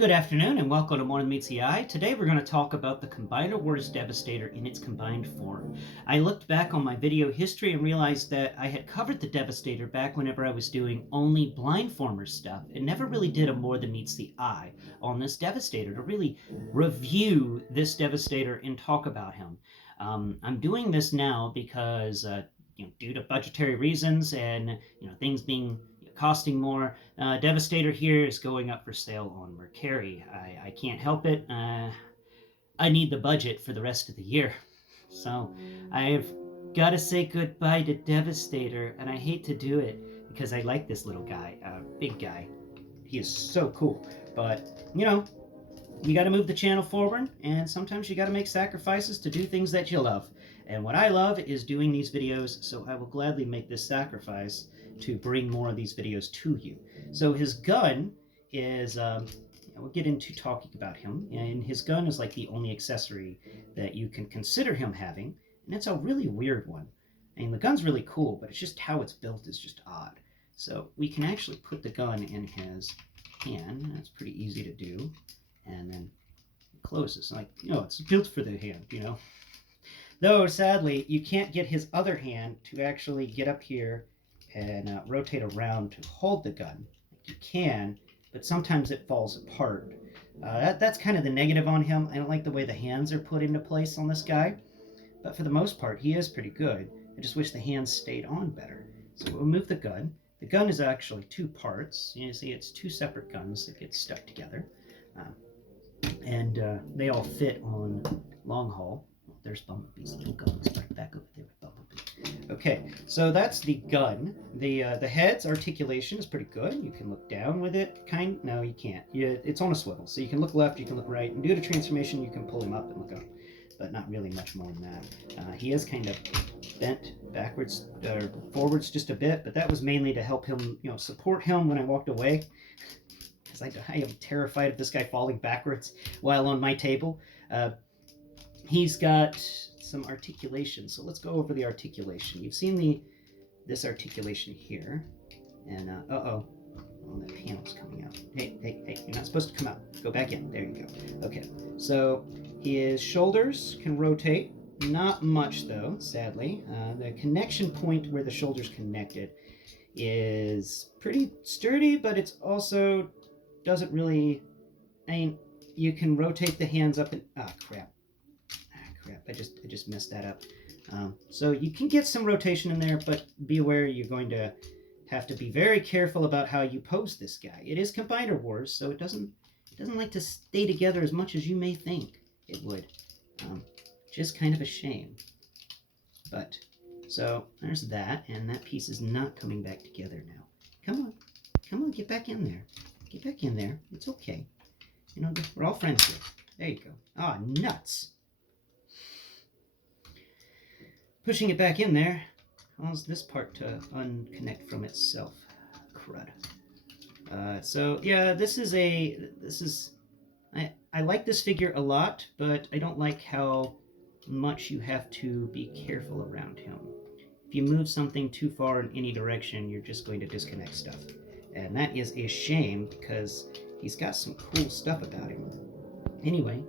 Good afternoon and welcome to More Than Meets the Eye. Today we're going to talk about the Combined Devastator in its combined form. I looked back on my video history and realized that I had covered the Devastator back whenever I was doing only blindformer stuff and never really did a More Than Meets the Eye on this Devastator to really review this Devastator and talk about him. I'm doing this now because due to budgetary reasons and things being costing more. Devastator here is going up for sale on Mercari. I can't help it. I need the budget for the rest of the year. So I've got to say goodbye to Devastator, and I hate to do it because I like this little guy, big guy. He is so cool. But, you got to move the channel forward, and sometimes you got to make sacrifices to do things that you love. And what I love is doing these videos, so I will gladly make this sacrifice to bring more of these videos to you. So his gun is, we'll get into talking about him, and his gun is like the only accessory that you can consider him having, and it's a really weird one. I mean, the gun's really cool, but it's just how it's built is just odd. So we can actually put the gun in his hand. That's pretty easy to do. And then it closes. Like, it's built for the hand, Though, sadly, you can't get his other hand to actually get up here and rotate around to hold the gun. You can, but sometimes it falls apart. That's kind of the negative on him. I don't like the way the hands are put into place on this guy. But for the most part, he is pretty good. I just wish the hands stayed on better. So we'll move the gun. The gun is actually two parts. You see, it's two separate guns that get stuck together. And they all fit on long haul. There's Bumblebee's little guns right back over there with Bumblebee. Okay, so that's the gun. The head's articulation is pretty good. You can look down with it. No, you can't. It's on a swivel, so you can look left, you can look right, and due to transformation, you can pull him up and look up, but not really much more than that. He is kind of bent backwards or forwards just a bit, but that was mainly to help him, support him when I walked away. I am terrified of this guy falling backwards while on my table. He's got some articulation, so let's go over the articulation. You've seen this articulation here, and that panel's coming out. Hey, you're not supposed to come out. Go back in. There you go. Okay, so his shoulders can rotate. Not much, though, sadly. The connection point where the shoulders connected is pretty sturdy, but it's also doesn't really, you can rotate the hands up and, crap, I just messed that up. So you can get some rotation in there, but be aware you're going to have to be very careful about how you pose this guy. It is Combiner Wars, so it doesn't like to stay together as much as you may think it would. Just kind of a shame. But, so there's that, and that piece is not coming back together now. Come on, get back in there. Get back in there. It's okay. We're all friends here. There you go. Ah, nuts. Pushing it back in there allows this part to unconnect from itself. Crud. So yeah, I like this figure a lot, but I don't like how much you have to be careful around him. If you move something too far in any direction, you're just going to disconnect stuff. And that is a shame because he's got some cool stuff about him. Anyway,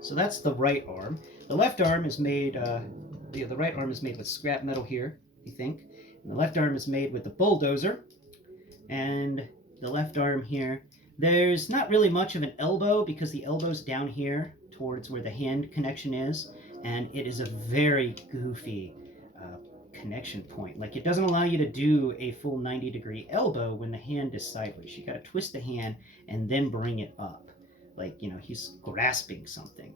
so that's the right arm. The left arm is made, the right arm is made with scrap metal here, I think. And the left arm is made with the bulldozer. And the left arm here, there's not really much of an elbow because the elbow's down here towards where the hand connection is. And it is a very goofy connection point. Like, it doesn't allow you to do a full 90-degree elbow when the hand is sideways. You got to twist the hand and then bring it up. Like, he's grasping something.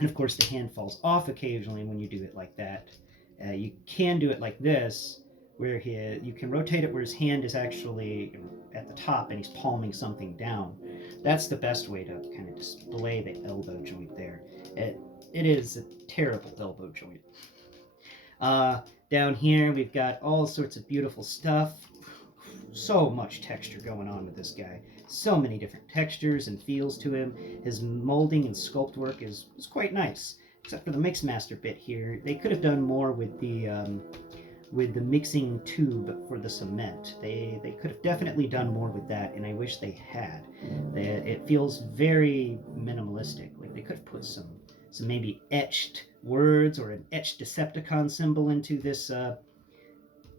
And of course, the hand falls off occasionally when you do it like that. You can do it like this, where you can rotate it where his hand is actually at the top and he's palming something down. That's the best way to kind of display the elbow joint there. It is a terrible elbow joint. Down here, we've got all sorts of beautiful stuff. So much texture going on with this guy. So many different textures and feels to him. His molding and sculpt work is quite nice. Except for the Mixmaster bit here. They could have done more with the with the mixing tube for the cement. They could have definitely done more with that, and I wish they had. It feels very minimalistic. Like they could have put some maybe etched words or an etched Decepticon symbol into this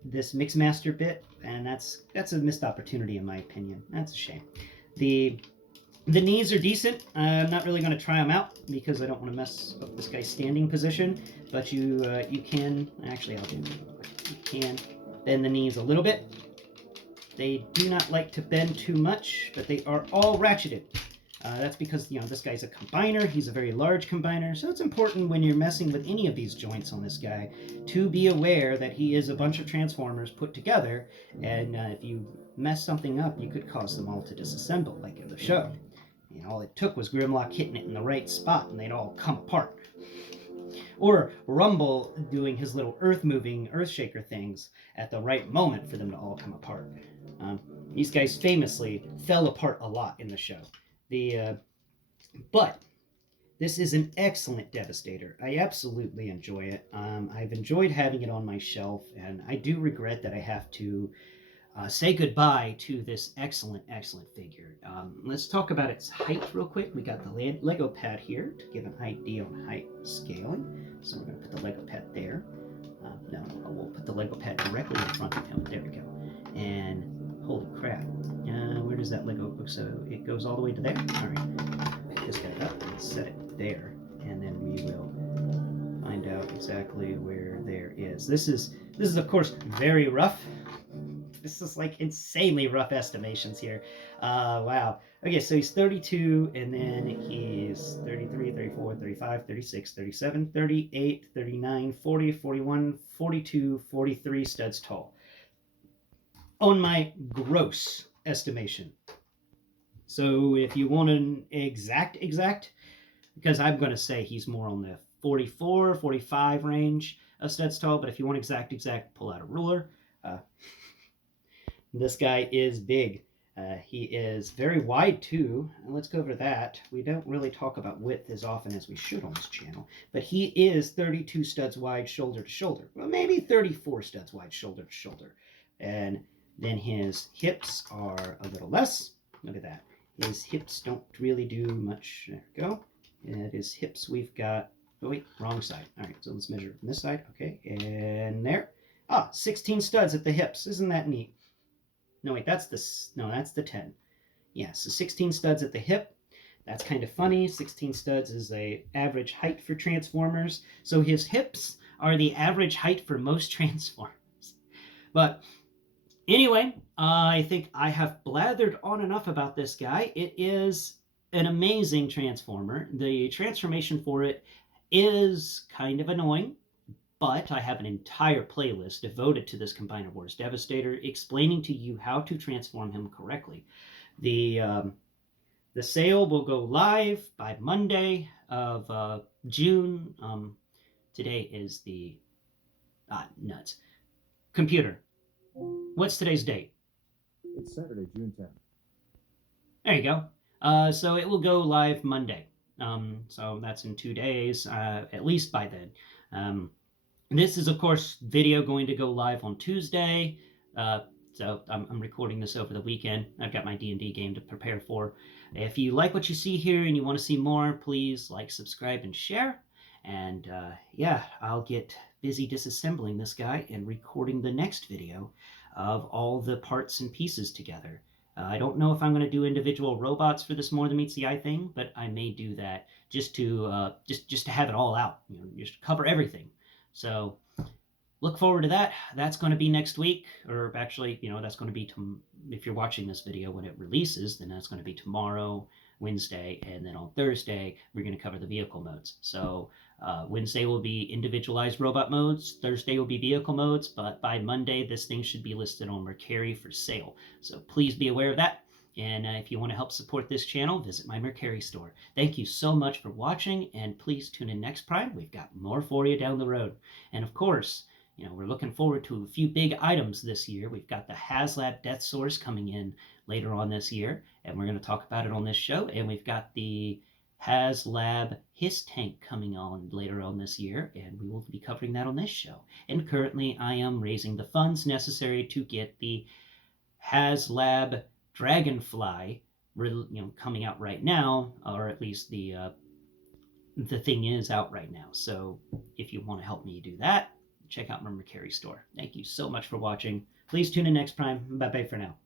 Mixmaster bit, and that's a missed opportunity in my opinion. That's a shame. The knees are decent. I'm not really going to try them out because I don't want to mess up this guy's standing position. But you can actually I'll do it real quick. You can bend the knees a little bit. They do not like to bend too much, but they are all ratcheted. That's because this guy's a combiner. He's a very large combiner, so it's important when you're messing with any of these joints on this guy to be aware that he is a bunch of transformers put together, and if you mess something up, you could cause them all to disassemble, like in the show. All it took was Grimlock hitting it in the right spot, and they'd all come apart. Or Rumble doing his little earth-moving, earth-shaker things at the right moment for them to all come apart. These guys famously fell apart a lot in the show. But this is an excellent Devastator. I absolutely enjoy it. I've enjoyed having it on my shelf, and I do regret that I have to say goodbye to this excellent figure. Let's talk about its height real quick. We got the Lego pad here to give an idea on height scaling. So we're going to put the Lego pad there. No, we'll put the Lego pad directly in front of him. There we go. And holy crap. Where does that Lego go? So it goes all the way to there. All right. Pick this guy up and set it there. And then we will find out exactly where there is. This is of course very rough. This is like insanely rough estimations here. Wow. Okay, so he's 32, and then he's 33, 34, 35, 36, 37, 38, 39, 40, 41, 42, 43 studs tall. On my gross estimation. So if you want an exact, because I'm going to say he's more on the 44, 45 range of studs tall, but if you want exact, pull out a ruler. This guy is big. He is very wide too. And let's go over that. We don't really talk about width as often as we should on this channel, but he is 32 studs wide shoulder to shoulder. Well, maybe 34 studs wide shoulder to shoulder. And then his hips are a little less. Look at that. His hips don't really do much. There we go. And his hips we've got, oh wait, wrong side. All right, so let's measure from this side. Okay, and there. 16 studs at the hips. Isn't that neat? No, wait, that's the 10. Yeah, so 16 studs at the hip. That's kind of funny. 16 studs is a average height for Transformers. So his hips are the average height for most Transformers. But anyway, I think I have blathered on enough about this guy. It is an amazing Transformer. The transformation for it is kind of annoying. But I have an entire playlist devoted to this Combined Wars Devastator, explaining to you how to transform him correctly. The sale will go live by Monday of June. Today is the nuts. Computer, what's today's date? It's Saturday, June 10th. There you go. So it will go live Monday. So that's in 2 days, at least by then. This is, of course, video going to go live on Tuesday, so I'm recording this over the weekend. I've got my D&D game to prepare for. If you like what you see here and you want to see more, please like, subscribe, and share. And yeah, I'll get busy disassembling this guy and recording the next video of all the parts and pieces together. I don't know if I'm going to do individual robots for this More Than Meets the Eye thing, but I may do that just to just to have it all out, just cover everything. So look forward to that. That's going to be next week, or actually, that's going to be, if you're watching this video when it releases, then that's going to be tomorrow, Wednesday, and then on Thursday, we're going to cover the vehicle modes. So Wednesday will be individualized robot modes, Thursday will be vehicle modes, but by Monday, this thing should be listed on Mercari for sale. So please be aware of that. And if you want to help support this channel, visit my Mercari store. Thank you so much for watching, and please tune in next Prime. We've got more for you down the road. And of course, we're looking forward to a few big items this year. We've got the HasLab Death Source coming in later on this year, and we're going to talk about it on this show. And we've got the HasLab His Tank coming on later on this year, and we will be covering that on this show. And currently, I am raising the funds necessary to get the HasLab Dragonfly, coming out right now, or at least the thing is out right now. So if you want to help me do that, check out my Mercari store. Thank you so much for watching. Please tune in next time. Bye bye for now.